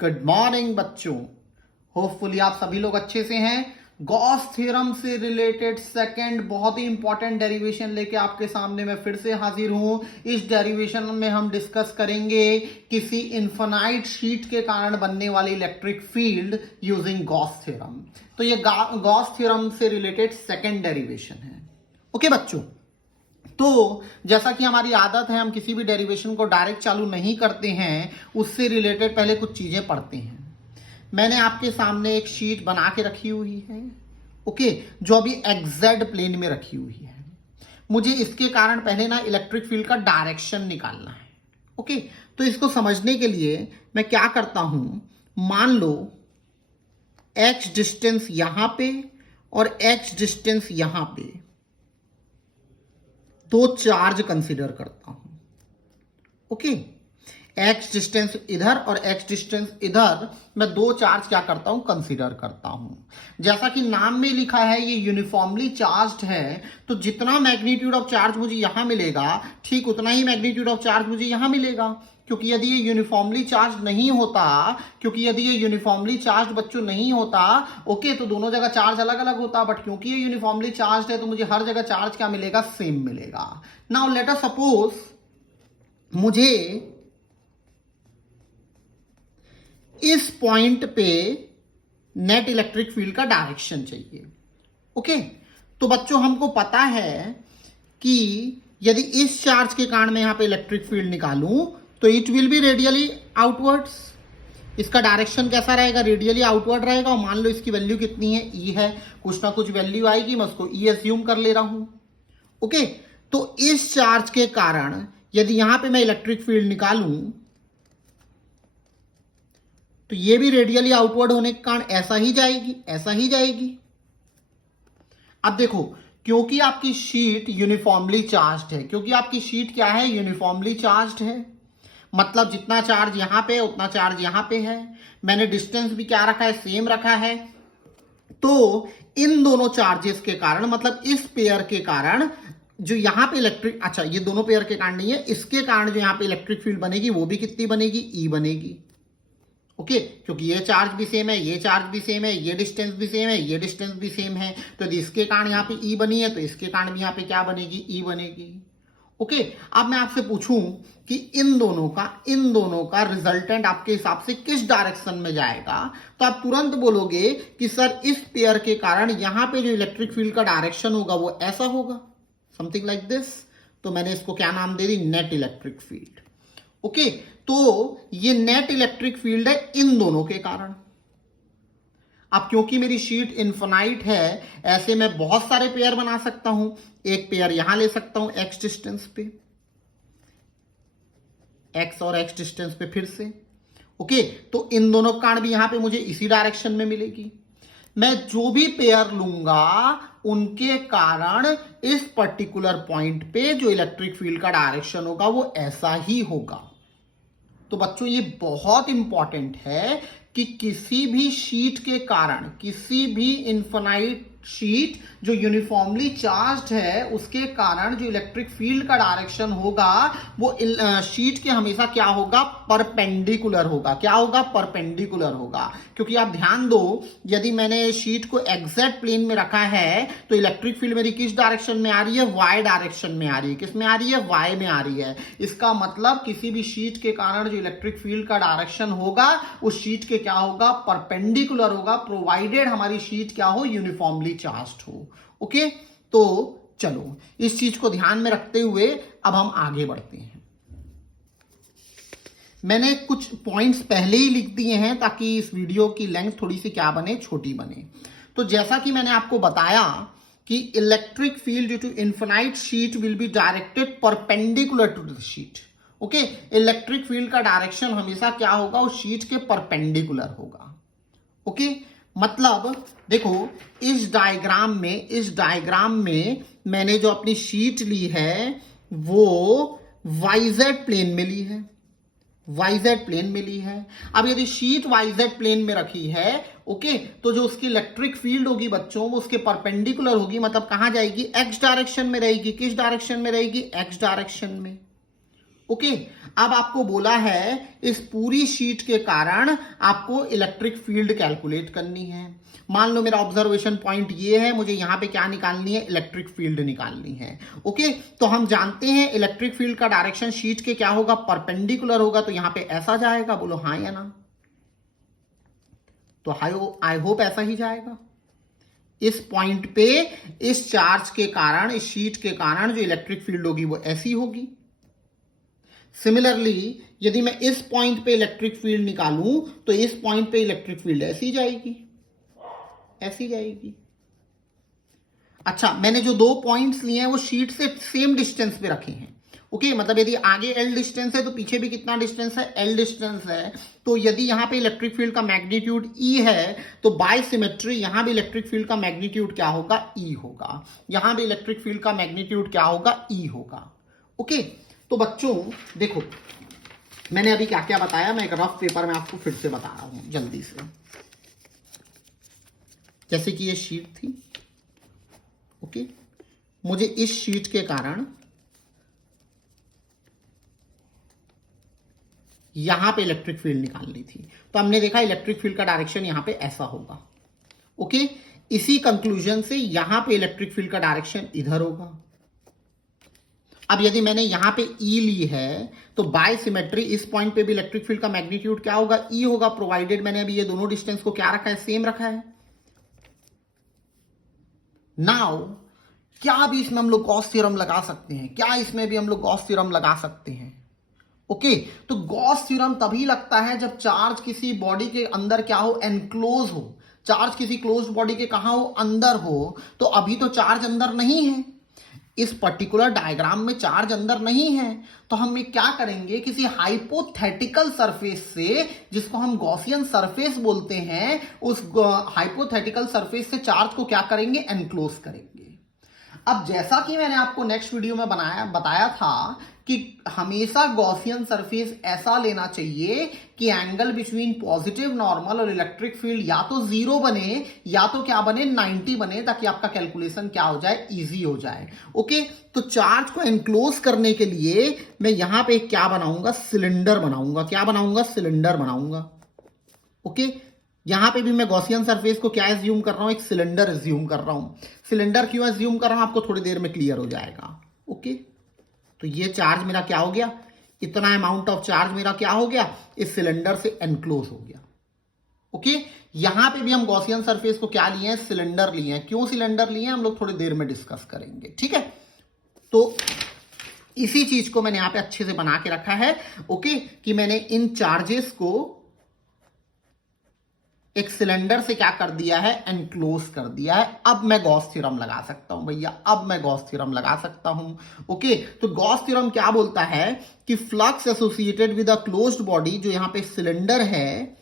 Good morning बच्चों, hopefully आप सभी लोग अच्छे से हैं। गॉस थ्योरम से रिलेटेड सेकंड बहुत ही इंपॉर्टेंट डेरिवेशन लेके आपके सामने मैं फिर से हाजिर हूं। इस डेरिवेशन में हम डिस्कस करेंगे किसी इनफाइनाइट शीट के कारण बनने वाली electric field using Gauss theorem. तो ये गॉस थ्योरम से रिलेटेड सेकंड डेरिवेशन है। ओके बच्चों, तो जैसा कि हमारी आदत है, हम किसी भी डेरिवेशन को डायरेक्ट चालू नहीं करते हैं, उससे रिलेटेड पहले कुछ चीजें पढ़ते हैं। मैंने आपके सामने एक शीट बना के रखी हुई है, ओके, जो अभी एक्जेड प्लेन में रखी हुई है। मुझे इसके कारण पहले ना इलेक्ट्रिक फील्ड का डायरेक्शन निकालना है। ओके, तो इसको समझने के लिए मैं क्या करता हूं, मान लो x डिस्टेंस यहां पे और x डिस्टेंस यहां पे दो चार्ज कंसीडर करता हूं। ओके, x डिस्टेंस इधर और x डिस्टेंस इधर, मैं दो चार्ज क्या करता हूं, कंसीडर करता हूं। जैसा कि नाम में लिखा है ये यूनिफॉर्मली चार्ज्ड है, तो जितना मैग्नीट्यूड ऑफ चार्ज मुझे यहां मिलेगा ठीक उतना ही मैग्नीट्यूड ऑफ चार्ज मुझे यहां मिलेगा। क्योंकि यदि ये यूनिफॉर्मली चार्ज नहीं होता, बच्चों नहीं होता, ओके, तो दोनों जगह चार्ज अलग अलग होता। बट क्योंकि ये यूनिफॉर्मली चार्ज है तो मुझे हर जगह चार्ज क्या मिलेगा, सेम मिलेगा। नाउ लेट अस सपोज मुझे इस पॉइंट पे नेट इलेक्ट्रिक फील्ड का डायरेक्शन चाहिए। ओके, तो बच्चों हमको पता है कि यदि इस चार्ज के कारण मैं यहां पे इलेक्ट्रिक फील्ड निकालूं तो it will be radially outwards. इसका डायरेक्शन कैसा रहेगा, रेडियली आउटवर्ड रहेगा। और मान लो इसकी वैल्यू कितनी है, ई है, कुछ ना कुछ वैल्यू आएगी, मैं उसको ई एज्यूम कर ले रहा हूं। ओके, तो इस चार्ज के कारण यदि यहां पे मैं इलेक्ट्रिक फील्ड निकालूं तो ये भी रेडियली आउटवर्ड होने के कारण ऐसा ही जाएगी। अब देखो, क्योंकि आपकी शीट यूनिफॉर्मली चार्ज्ड है, यूनिफॉर्मली चार्ज्ड है, मतलब जितना चार्ज यहां पे उतना चार्ज यहां पे है। मैंने डिस्टेंस भी क्या रखा है, सेम रखा है। तो इन दोनों चार्जेस के कारण, मतलब इस पेयर के कारण जो यहां पे ये दोनों पेयर के कारण नहीं है, इसके कारण जो यहां पे इलेक्ट्रिक फील्ड बनेगी वो भी कितनी बनेगी, ई बनेगी। ओके, क्योंकि ये चार्ज भी सेम है, ये चार्ज भी सेम है, ये डिस्टेंस भी सेम है, ये डिस्टेंस भी सेम है, तो यदि इसके कारण यहां पे ई बनी है तो इसके कारण भी यहां पे क्या बनेगी, ई बनेगी। ओके, अब मैं आपसे पूछूं कि इन दोनों का रिजल्टेंट आपके हिसाब से किस डायरेक्शन में जाएगा, तो आप तुरंत बोलोगे कि सर इस पेयर के कारण यहां पे जो इलेक्ट्रिक फील्ड का डायरेक्शन होगा वो ऐसा होगा, समथिंग लाइक दिस। तो मैंने इसको क्या नाम दे दी, नेट इलेक्ट्रिक फील्ड। ओके, तो ये नेट इलेक्ट्रिक फील्ड है इन दोनों के कारण। अब क्योंकि मेरी शीट इनफिनाइट है, ऐसे मैं बहुत सारे पेयर बना सकता हूं। एक पेयर यहां ले सकता हूं एक्स डिस्टेंस पे, एक्स और एक्स डिस्टेंस पे फिर से। ओके, तो इन दोनों का कारण भी यहां पे मुझे इसी डायरेक्शन में मिलेगी। मैं जो भी पेयर लूंगा उनके कारण इस पर्टिकुलर पॉइंट पे जो इलेक्ट्रिक फील्ड का डायरेक्शन होगा वो ऐसा ही होगा। तो बच्चों ये बहुत इंपॉर्टेंट है कि किसी भी शीट के कारण, किसी भी इनफिनाइट शीट जो यूनिफॉर्मली चार्ज्ड है उसके कारण जो इलेक्ट्रिक फील्ड का डायरेक्शन होगा वो शीट के हमेशा क्या होगा, परपेंडिकुलर होगा। क्या होगा, परपेंडिकुलर होगा। क्योंकि आप ध्यान दो, यदि मैंने शीट को एग्जैक्ट प्लेन में रखा है तो इलेक्ट्रिक फील्ड मेरी किस डायरेक्शन में आ रही है, वाई डायरेक्शन में आ रही है। किस में आ रही है, वाई में आ रही है। इसका मतलब किसी भी शीट के कारण जो इलेक्ट्रिक फील्ड का डायरेक्शन होगा उस शीट के क्या होगा, परपेंडिकुलर होगा, प्रोवाइडेड हमारी शीट क्या हो, यूनिफॉर्मली चार्ज्ड हो। ओके, तो चलो इस चीज को ध्यान में रखते हुए अब हम आगे बढ़ते हैं। मैंने कुछ पॉइंट्स पहले ही लिख दिए हैं ताकि इस वीडियो की लेंथ थोड़ी सी क्या बने, छोटी बने। तो जैसा कि मैंने आपको बताया कि electric field due to infinite sheet will be directed perpendicular to the sheet. Okay, electric field का डायरेक्शन हमेशा क्या होगा, उस शीट के परपेंडिकुलर होगा। ओके, मतलब देखो इस डायग्राम में मैंने जो अपनी शीट ली है वो वाईजेड प्लेन में ली है। अब यदि शीट वाईजेड प्लेन में रखी है, ओके, तो जो उसकी इलेक्ट्रिक फील्ड होगी बच्चों वो उसके परपेंडिकुलर होगी, मतलब कहां जाएगी, एक्स डायरेक्शन में रहेगी। किस डायरेक्शन में रहेगी, एक्स डायरेक्शन में। ओके, अब आपको बोला है इस पूरी शीट के कारण आपको इलेक्ट्रिक फील्ड कैलकुलेट करनी है। मान लो मेरा ऑब्जर्वेशन पॉइंट ये है, मुझे यहां पे क्या निकालनी है, इलेक्ट्रिक फील्ड निकालनी है। ओके, तो हम जानते हैं इलेक्ट्रिक फील्ड का डायरेक्शन शीट के क्या होगा, परपेंडिकुलर होगा, तो यहां पे ऐसा जाएगा, बोलो हाँ या ना। तो आई होप ऐसा ही जाएगा। इस पॉइंट पे इस चार्ज के कारण, इस शीट के कारण जो इलेक्ट्रिक फील्ड होगी वो ऐसी होगी। सिमिलरली यदि मैं इस पॉइंट पे इलेक्ट्रिक फील्ड निकालूं तो इस पॉइंट पे इलेक्ट्रिक फील्ड ऐसी जाएगी, ऐसी जाएगी। अच्छा, मैंने जो दो पॉइंट्स लिए हैं वो शीट से सेम डिस्टेंस पे रखे हैं। ओके, मतलब यदि आगे एल डिस्टेंस है तो पीछे भी कितना डिस्टेंस है, एल डिस्टेंस है। तो यदि यहां पे इलेक्ट्रिक फील्ड का मैग्नीट्यूड ई है तो बाय सिमेट्री यहां भी इलेक्ट्रिक फील्ड का मैग्नीट्यूड क्या होगा, ई होगा। यहां भी इलेक्ट्रिक फील्ड का मैग्नीट्यूड क्या होगा, ई होगा। ओके, तो बच्चों देखो मैंने अभी क्या क्या बताया, मैं एक रफ पेपर में आपको फिर से बता रहा हूं जल्दी से। जैसे कि ये शीट थी, ओके, मुझे इस शीट के कारण यहां पे इलेक्ट्रिक फील्ड निकालनी थी, तो हमने देखा इलेक्ट्रिक फील्ड का डायरेक्शन यहां पे ऐसा होगा। ओके, इसी कंक्लूजन से यहां पे इलेक्ट्रिक फील्ड का डायरेक्शन इधर होगा। अब यदि मैंने यहां पे ई ली है तो बाय सिमेट्री इस पॉइंट पे भी इलेक्ट्रिक फील्ड का मैग्नीट्यूड क्या होगा, ई होगा, प्रोवाइडेड मैंने अभी ये दोनों डिस्टेंस को क्या रखा है, सेम रखा है। नाउ क्या अभी इसमें हम लोग गॉस थ्योरम लगा सकते हैं, क्या इसमें भी हम लोग गॉस थ्योरम लगा सकते हैं। ओके, तो गॉस थ्योरम तभी लगता है जब चार्ज किसी बॉडी के अंदर क्या हो, एनक्लोज हो। चार्ज किसी क्लोज्ड बॉडी के कहां हो, अंदर हो। तो अभी तो चार्ज अंदर नहीं है, इस पर्टिकुलर डायग्राम में चार्ज अंदर नहीं है, तो हम ये क्या करेंगे, किसी हाइपोथेटिकल सरफेस से, जिसको हम गॉसियन सरफेस बोलते हैं, उस हाइपोथेटिकल सरफेस से चार्ज को क्या करेंगे, एनक्लोज करेंगे। अब जैसा कि मैंने आपको नेक्स्ट वीडियो में बताया था कि हमेशा गॉसियन सरफेस ऐसा लेना चाहिए कि एंगल बिटवीन पॉजिटिव नॉर्मल और इलेक्ट्रिक फील्ड या तो 0 बने या तो क्या बने, 90 बने, ताकि आपका कैलकुलेशन क्या हो जाए, इजी हो जाए। ओके, तो चार्ज को एनक्लोज करने के लिए मैं यहां पे क्या बनाऊंगा, सिलेंडर बनाऊंगा। क्या बनाऊंगा, सिलेंडर बनाऊंगा। ओके, यहां पे भी मैं गॉसियन सरफेस को क्या एज्यूम कर रहा हूं, एक सिलेंडर एज्यूम कर रहा हूं। सिलेंडर क्यों एज्यूम कर रहा हूं आपको थोड़ी देर में क्लियर हो जाएगा। ओके, तो ये चार्ज मेरा क्या हो गया, इतना अमाउंट ऑफ चार्ज मेरा क्या हो गया, इस सिलेंडर से एनक्लोज हो गया। ओके, यहां पे भी हम गॉसियन सरफेस को क्या लिए हैं, सिलेंडर लिए हैं। क्यों सिलेंडर लिए हैं हम लोग थोड़ी देर में डिस्कस करेंगे, ठीक है। तो इसी चीज को मैंने यहां पे अच्छे से बना के रखा है। ओके, कि मैंने इन चार्जेस को एक सिलेंडर से क्या कर दिया है, एनक्लोज कर दिया है। अब मैं गॉस थ्योरम लगा सकता हूं भैया, अब मैं गॉस थ्योरम लगा सकता हूं। ओके, तो गॉस थ्योरम क्या बोलता है कि flux associated with a closed body, जो यहां पे सिलेंडर है,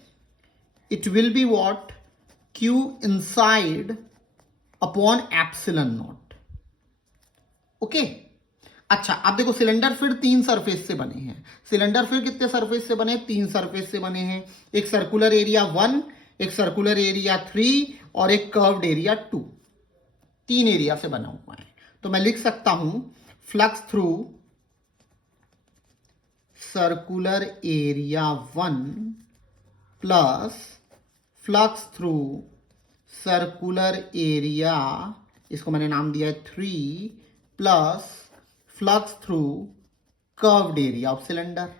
it will be what, Q inside upon epsilon naught. Okay, अच्छा, अब देखो सिलेंडर फिर 3 सरफेस से बने हैं। सिलेंडर फिर कितने सरफेस से बने, 3 सरफेस से बने हैं। एक सर्कुलर एरिया 1, एक सर्कुलर एरिया 3 और एक कर्व्ड एरिया 2, 3 एरिया से बना हुआ है। तो मैं लिख सकता हूं flux through circular area 1 plus flux through circular area, इसको मैंने नाम दिया है 3, plus flux through curved area of cylinder.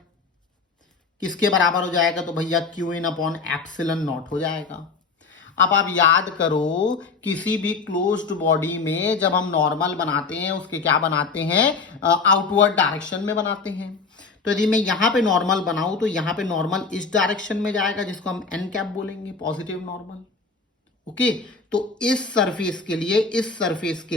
किसके बराबर हो जाएगा, तो भैया Q in upon epsilon not हो जाएगा। अब आप याद करो, किसी भी क्लोज्ड बॉडी में जब हम नॉर्मल बनाते हैं उसके क्या बनाते हैं, आउटवर्ड डायरेक्शन में बनाते हैं। तो यदि मैं यहां पे नॉर्मल बनाऊं तो यहां पे नॉर्मल इस डायरेक्शन में जाएगा, जिसको हम एन कैप बोलेंगे, पॉजिटिव नॉर्मल। ओके, तो इस सरफेस के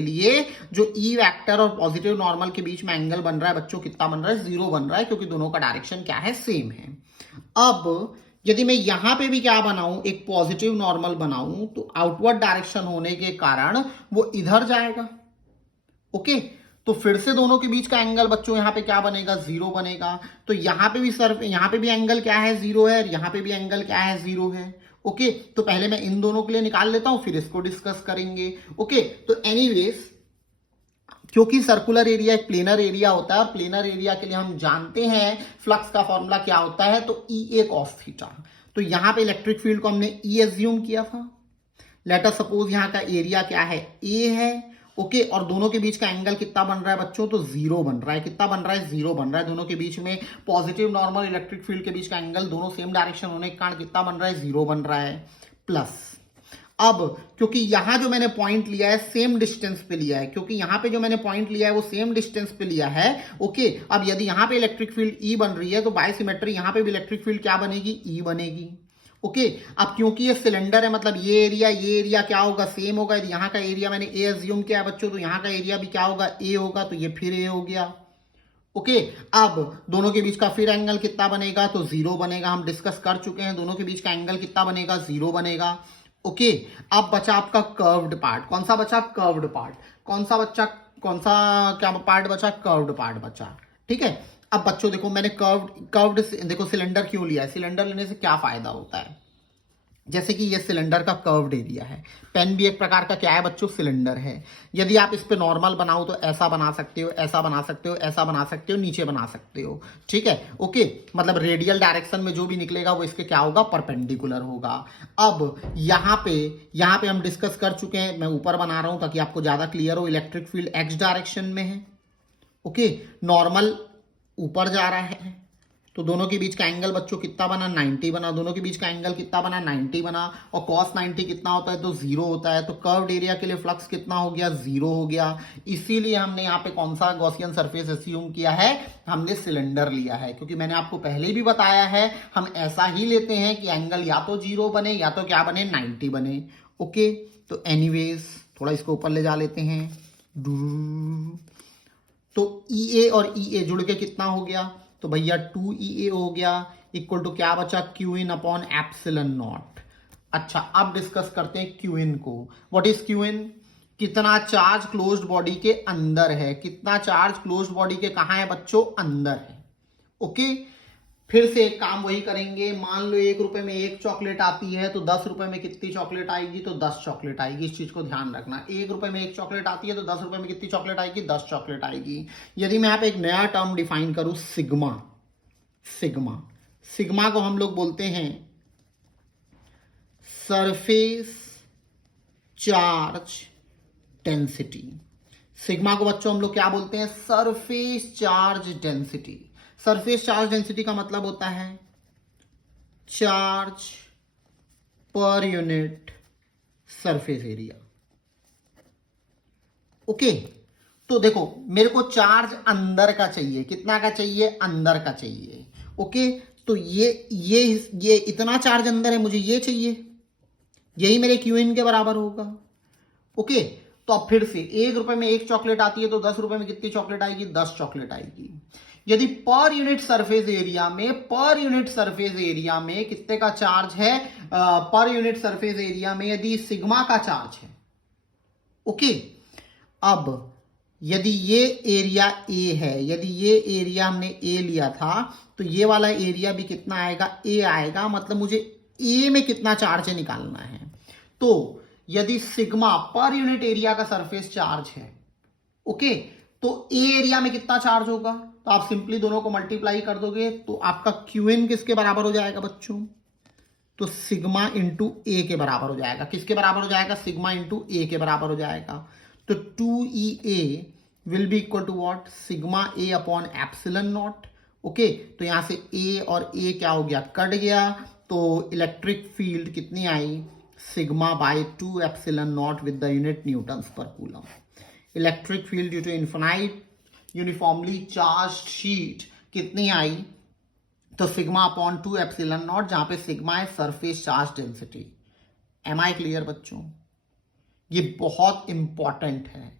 लिए जो ई वेक्टर और पॉजिटिव नॉर्मल के बीच में एंगल बन रहा है बच्चों, कितना बन रहा है, 0 बन रहा है, क्योंकि दोनों का डायरेक्शन क्या है, सेम है। अब यदि मैं यहां पे भी क्या बनाऊं, एक पॉजिटिव नॉर्मल बनाऊं, तो आउटवर्ड डायरेक्शन होने के कारण वो इधर जाएगा। ओके, तो फिर से दोनों के बीच का एंगल बच्चों यहां पे क्या बनेगा, 0 बनेगा। तो यहां पे भी एंगल क्या है, 0 है, और यहां पे भी एंगल क्या है, 0 है। ओके, तो पहले मैं इन दोनों के लिए निकाल लेता हूं, फिर इसको डिस्कस करेंगे। ओके, तो एनीवेज क्योंकि सर्कुलर एरिया एक प्लेनर एरिया होता है और प्लेनर एरिया के लिए हम जानते हैं फ्लक्स का फॉर्मूला क्या होता है, तो ई ए कॉस थीटा। तो यहां पे इलेक्ट्रिक फील्ड को हमने ई एज्यूम किया था। लेट अस सपोज यहां का एरिया क्या है, ए है, ओके, और दोनों के बीच का एंगल कितना बन रहा है बच्चों, तो जीरो बन रहा है। कितना बन रहा है, जीरो बन रहा है। दोनों के बीच में पॉजिटिव नॉर्मल इलेक्ट्रिक फील्ड के बीच का एंगल दोनों सेम डायरेक्शन होने के कारण कितना बन रहा है, जीरो बन रहा है। प्लस अब क्योंकि यहां जो मैंने पॉइंट लिया है सेम डिस्टेंस पे लिया है, क्योंकि यहां पे जो मैंने पॉइंट लिया है वो सेम डिस्टेंस पे लिया है, ओके। अब यदि यहां पे इलेक्ट्रिक फील्ड ई बन रही है तो बाय सिमेट्री यहां पे भी इलेक्ट्रिक फील्ड क्या बनेगी, ई बनेगी, ओके। अब क्योंकि ये सिलेंडर है, मतलब ये एरिया क्या होगा, सेम होगा। यदि यहाँ का एरिया मैंने ए एज्यूम किया है बच्चों, तो यहाँ का एरिया भी क्या होगा, ए होगा, तो ये फिर ए हो गया, ओके। अब दोनों के बीच का फिर एंगल कितना बनेगा, तो जीरो बनेगा। हम डिस्कस कर चुके हैं, दोनों के बीच का एंगल कितना बनेगा, जीरो बनेगा, ओके। अब बचा आपका कर्व्ड पार्ट। कौन सा बचा, कर्व्ड पार्ट। कौन सा क्या पार्ट बचा, कर्व्ड पार्ट बचा, ठीक है। अब बच्चों देखो मैंने कर्व्ड देखो सिलेंडर क्यों लिया है, सिलेंडर लेने से क्या फायदा होता है, जैसे कि ये सिलेंडर का कर्व्ड एरिया है। पेन भी एक प्रकार का क्या है बच्चों, सिलेंडर है। यदि आप इस पे नॉर्मल बनाओ तो ऐसा बना सकते हो, ऐसा बना सकते हो, ऐसा बना सकते हो, नीचे बना सकते हो, ठीक है, ओके। मतलब रेडियल डायरेक्शन में जो भी निकलेगा वो इसके क्या होगा, परपेंडिकुलर होगा। अब यहाँ पे हम डिस्कस कर चुके हैं, मैं ऊपर बना रहा हूं ताकि आपको ज्यादा क्लियर हो। इलेक्ट्रिक फील्ड एक्स डायरेक्शन में है, ओके, नॉर्मल ऊपर जा रहा है, तो दोनों के बीच का एंगल बच्चों कितना बना, 90 बना। दोनों के बीच का एंगल कितना बना, 90 बना। और cos 90 कितना होता है, तो जीरो होता है। तो कर्व्ड एरिया के लिए फ्लक्स कितना हो गया, जीरो हो गया। इसीलिए हमने यहाँ पे कौन सा गॉसियन सरफेस अस्यूम किया है, हमने सिलेंडर लिया है। क्योंकि मैंने आपको पहले भी बताया है हम ऐसा ही लेते हैं कि एंगल या तो जीरो बने या तो क्या बने, 90 बने, ओके। तो एनीवेज थोड़ा इसको ऊपर ले जा लेते हैं। तो ई ए और ई ए जुड़ के कितना हो गया, तो भैया 2EA हो गया, इक्वल टू क्या बचा, Q in upon epsilon not. अच्छा अब डिस्कस करते हैं क्यू इन को। व्हाट इज क्यू इन, कितना चार्ज क्लोज्ड बॉडी के अंदर है। कितना चार्ज क्लोज्ड बॉडी के कहां है बच्चों, अंदर है, ओके। फिर से एक काम वही करेंगे। मान लो 1 रुपए में एक चॉकलेट आती है, तो 10 रुपए में कितनी चॉकलेट आएगी, तो 10 चॉकलेट आएगी। इस चीज को ध्यान रखना, 1 रुपए में एक चॉकलेट आती है तो 10 रुपए में कितनी चॉकलेट आएगी, 10 चॉकलेट आएगी। यदि मैं यहाँ पे एक नया टर्म डिफाइन करूं, सिग्मा। सिग्मा को हम लोग बोलते हैं सरफेस चार्ज डेंसिटी। सिग्मा को बच्चों हम लोग क्या बोलते हैं, surface charge density. Surface charge density का मतलब होता है charge per unit surface area, okay. तो देखो मेरे को चार्ज अंदर का चाहिए, कितना का चाहिए, अंदर का चाहिए, ओके। तो ये इतना चार्ज अंदर है, मुझे ये चाहिए, यही मेरे क्यू इन के बराबर होगा, ओके। तो अब फिर से 1 रुपए में एक चॉकलेट आती है तो 10 रुपए में कितनी चॉकलेट आएगी, 10 चॉकलेट आएगी। यदि पर यूनिट सरफेस एरिया में कितने का चार्ज है, पर यूनिट सरफेस एरिया में यदि सिग्मा का चार्ज है, ओके। अब यदि ये एरिया ए है, यदि ये एरिया हमने ए लिया था, तो ये वाला एरिया भी कितना आएगा, ए आएगा। मतलब मुझे ए में कितना चार्ज है निकालना है। तो यदि सिग्मा पर यूनिट एरिया का सरफेस चार्ज है, ओके, तो ए एरिया में कितना चार्ज होगा, तो आप सिंपली दोनों को मल्टीप्लाई कर दोगे तो आपका क्यू इन किसके बराबर हो जाएगा बच्चों, तो सिग्मा इंटू ए के बराबर हो जाएगा। किसके बराबर हो जाएगा, सिग्मा इंटू ए के बराबर हो जाएगा। तो 2EA will be equal to what, sigma A upon epsilon naught, okay. तो यहां से ए और ए क्या हो गया, कट गया। तो इलेक्ट्रिक फील्ड कितनी आई, sigma by 2 epsilon naught with the unit newtons per coulomb. Electric field due to infinite uniformly charged sheet कितनी आई, तो सिग्मा अपॉन 2 एप्सिलॉन नॉट, जहां पे सिग्मा है surface charge density. Am I clear बच्चों, ये बहुत इंपॉर्टेंट है,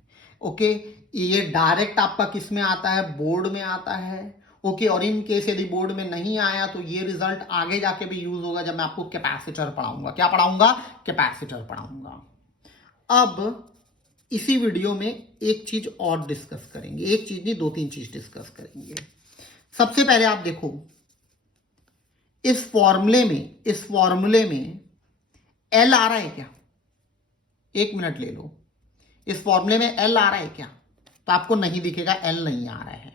ओके। ये डायरेक्ट आपका किस में आता है, बोर्ड में आता है, ओके। और इन केस यदि बोर्ड में नहीं आया तो ये रिजल्ट आगे जाके भी यूज होगा जब मैं आपको कैपेसिटर पढ़ाऊंगा। क्या पढ़ाऊंगा, कैपेसिटर पढ़ाऊंगा। अब इसी वीडियो में एक चीज और डिस्कस करेंगे, एक चीज नहीं 2-3 चीज डिस्कस करेंगे। सबसे पहले आप देखो इस फॉर्मूले में एल आ रहा है क्या, 1 मिनट ले लो। इस फॉर्मूले में एल आ रहा है क्या, तो आपको नहीं दिखेगा, एल नहीं आ रहा है।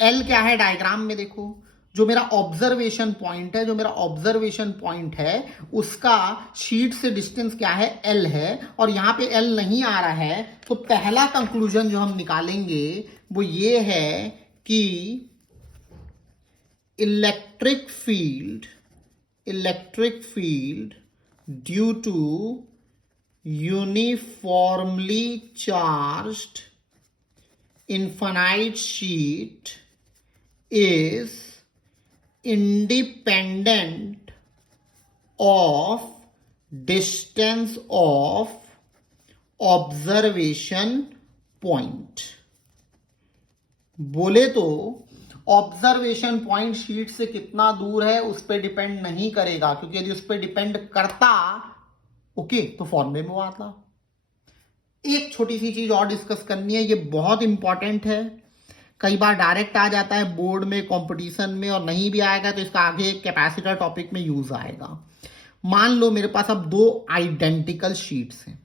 एल क्या है डायग्राम में देखो, जो मेरा ऑब्जर्वेशन पॉइंट है, जो मेरा ऑब्जर्वेशन पॉइंट है उसका शीट से डिस्टेंस क्या है, एल है, और यहां पे एल नहीं आ रहा है। तो पहला कंक्लूजन जो हम निकालेंगे वो ये है कि electric field due to uniformly charged infinite sheet is independent of distance of observation point। बोले तो ऑब्जर्वेशन पॉइंट शीट से कितना दूर है उस पर डिपेंड नहीं करेगा, क्योंकि यदि उस पर डिपेंड करता ओके तो फॉर्मूले में वो आता। एक छोटी सी चीज और डिस्कस करनी है, ये बहुत इंपॉर्टेंट है, कई बार डायरेक्ट आ जाता है बोर्ड में कंपटीशन में, और नहीं भी आएगा तो इसका आगे कैपेसिटर टॉपिक में यूज आएगा। मान लो मेरे पास अब दो आइडेंटिकल शीट्स हैं,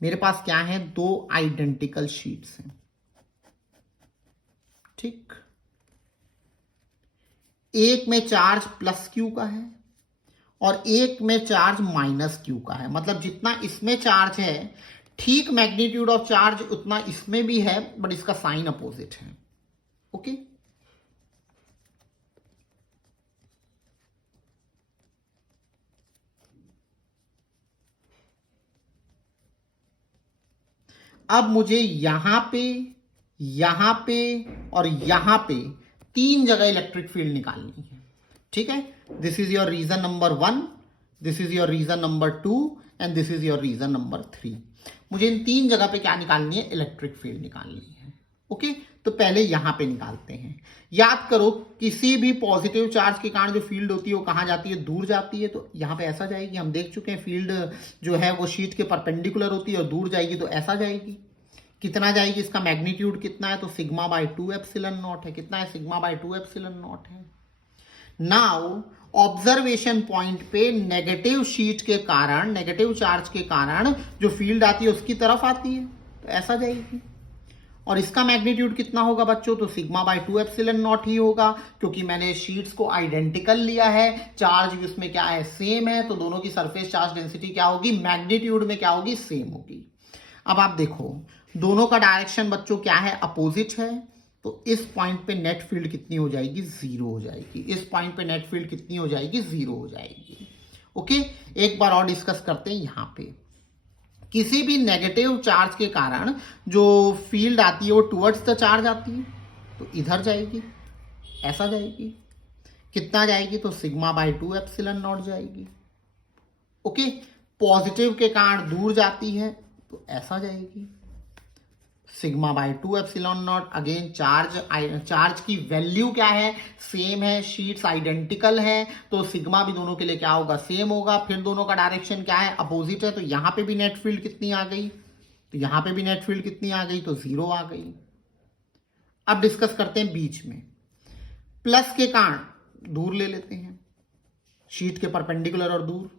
मेरे पास क्या है, दो आइडेंटिकल शीट्स हैं, ठीक। एक में चार्ज प्लस क्यू का है और एक में चार्ज माइनस क्यू का है। मतलब जितना इसमें चार्ज है ठीक मैग्नीट्यूड ऑफ चार्ज उतना इसमें भी है, बट इसका साइन अपोजिट है। ओके अब मुझे यहां पे और यहां पे तीन जगह इलेक्ट्रिक फील्ड निकालनी है, ठीक है। This is your region number 1, this is your region number 2 and this is your region number 3। मुझे इन तीन जगह पे क्या निकालनी है, इलेक्ट्रिक फील्ड निकालनी है। ओके तो पहले यहां पे निकालते हैं। याद करो किसी भी पॉजिटिव चार्ज के कारण जो फील्ड होती है वो कहां जाती है, दूर जाती है। तो यहां पे ऐसा जाएगी, हम देख चुके हैं फील्ड जो है वो शीट के परपेंडिकुलर होती है और दूर जाएगी तो ऐसा जाएगी। कितना जाएगी, इसका मैग्नीट्यूड कितना है, तो सिग्मा बाय 2 एप्सिलॉन नॉट है। कितना है, सिग्मा बाय 2 एप्सिलॉन नॉट है। नाउ ऑब्जर्वेशन पॉइंट पे नेगेटिव शीट के कारण, नेगेटिव चार्ज के कारण जो फील्ड आती है उसकी तरफ आती है, तो ऐसा जाएगी। और इसका मैग्नीट्यूड कितना होगा बच्चों, तो सिग्मा बाय 2 एप्सिलॉन नॉट ही होगा, क्योंकि मैंने शीट्स को आइडेंटिकल लिया है, चार्ज भी उसमें क्या है, सेम है, तो दोनों की सरफेस चार्ज डेंसिटी क्या होगी, मैग्नीट्यूड में क्या होगी, सेम होगी। अब आप देखो दोनों का डायरेक्शन बच्चों क्या है, अपोजिट है, तो इस पॉइंट पे नेट फील्ड कितनी हो जाएगी, 0 हो जाएगी। इस पॉइंट पे नेट फील्ड कितनी हो जाएगी, 0 हो जाएगी। ओके एक बार और डिस्कस करते हैं। यहां पे किसी भी नेगेटिव चार्ज के कारण जो फील्ड आती है वो टुवर्ड्स द चार्ज आती है, तो इधर जाएगी, ऐसा जाएगी। कितना जाएगी, तो सिग्मा बाय 2 एप्सिलॉन नॉट जाएगी। ओके पॉजिटिव के कारण दूर जाती है तो ऐसा जाएगी, sigma by 2 epsilon not. Again charge की वैल्यू क्या है, सेम है, शीट्स आइडेंटिकल है, तो सिग्मा भी दोनों के लिए क्या होगा, सेम होगा। फिर दोनों का डायरेक्शन क्या है, अपोजिट है, तो यहां पे भी नेट फील्ड कितनी आ गई, तो यहां पे भी नेट फील्ड कितनी आ गई, तो 0 आ गई। अब डिस्कस करते हैं बीच में, प्लस के कारण दूर ले लेते हैं, शीट के परपेंडिकुलर और दूर,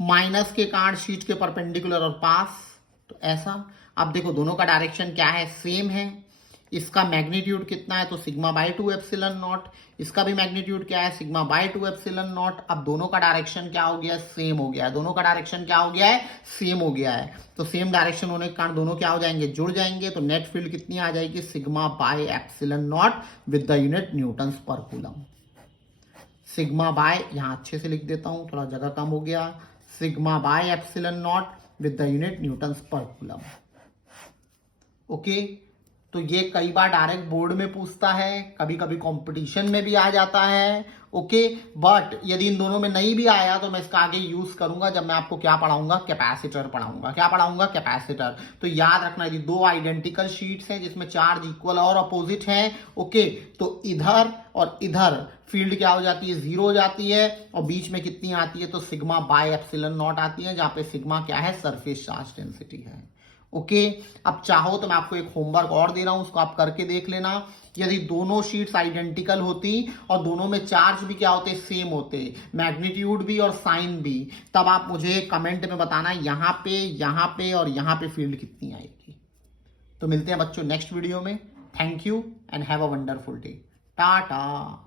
माइनस के कारण शीट के परपेंडिकुलर और पास, तो ऐसा। अब देखो दोनों का डायरेक्शन क्या है, सेम है, इसका मैग्नीट्यूड कितना है, तो सिग्मा बाय 2 एप्सिलॉन नॉट, इसका भी मैग्नीट्यूड क्या है, सिग्मा बाय 2 एप्सिलॉन नॉट। अब दोनों का डायरेक्शन क्या हो गया, सेम हो गया है, दोनों का डायरेक्शन क्या हो गया है, सेम हो गया है। तो सेम डायरेक्शन होने के कारण दोनों क्या हो जाएंगे, जुड़ जाएंगे, तो नेट फील्ड कितनी आ जाएगी, sigma by epsilon naught with the unit Newton पर कूलम। सिग्मा बाय, यहां अच्छे से लिख देता हूं, थोड़ा जगह कम हो गया, sigma by epsilon naught with the unit Newton पर कूलम। ओके तो ये कई बार डायरेक्ट बोर्ड में पूछता है, कभी कभी कंपटीशन में भी आ जाता है। ओके बट यदि इन दोनों में नहीं भी आया तो मैं इसका आगे यूज करूंगा जब मैं आपको क्या पढ़ाऊंगा, कैपेसिटर पढ़ाऊंगा। क्या पढ़ाऊंगा, कैपेसिटर। तो याद रखना यदि दो आइडेंटिकल शीट्स हैं जिसमें चार्ज इक्वल और अपोजिट है, ओके तो इधर और इधर फील्ड क्या हो जाती है, 0 हो जाती है, और बीच में कितनी आती है, तो सिग्मा बाय एप्सिलॉन नॉट आती है, जहां पे सिग्मा क्या है, सरफेस चार्ज डेंसिटी है। ओके अब चाहो तो मैं आपको एक होमवर्क और दे रहा हूं, उसको आप करके देख लेना। यदि दोनों शीट्स आइडेंटिकल होती और दोनों में चार्ज भी क्या होते, सेम होते, मैग्नीट्यूड भी और साइन भी, तब आप मुझे कमेंट में बताना यहां पे और यहां पे फील्ड कितनी आएगी। तो मिलते हैं बच्चों नेक्स्ट वीडियो में। Thank you and have a wonderful day. Tata.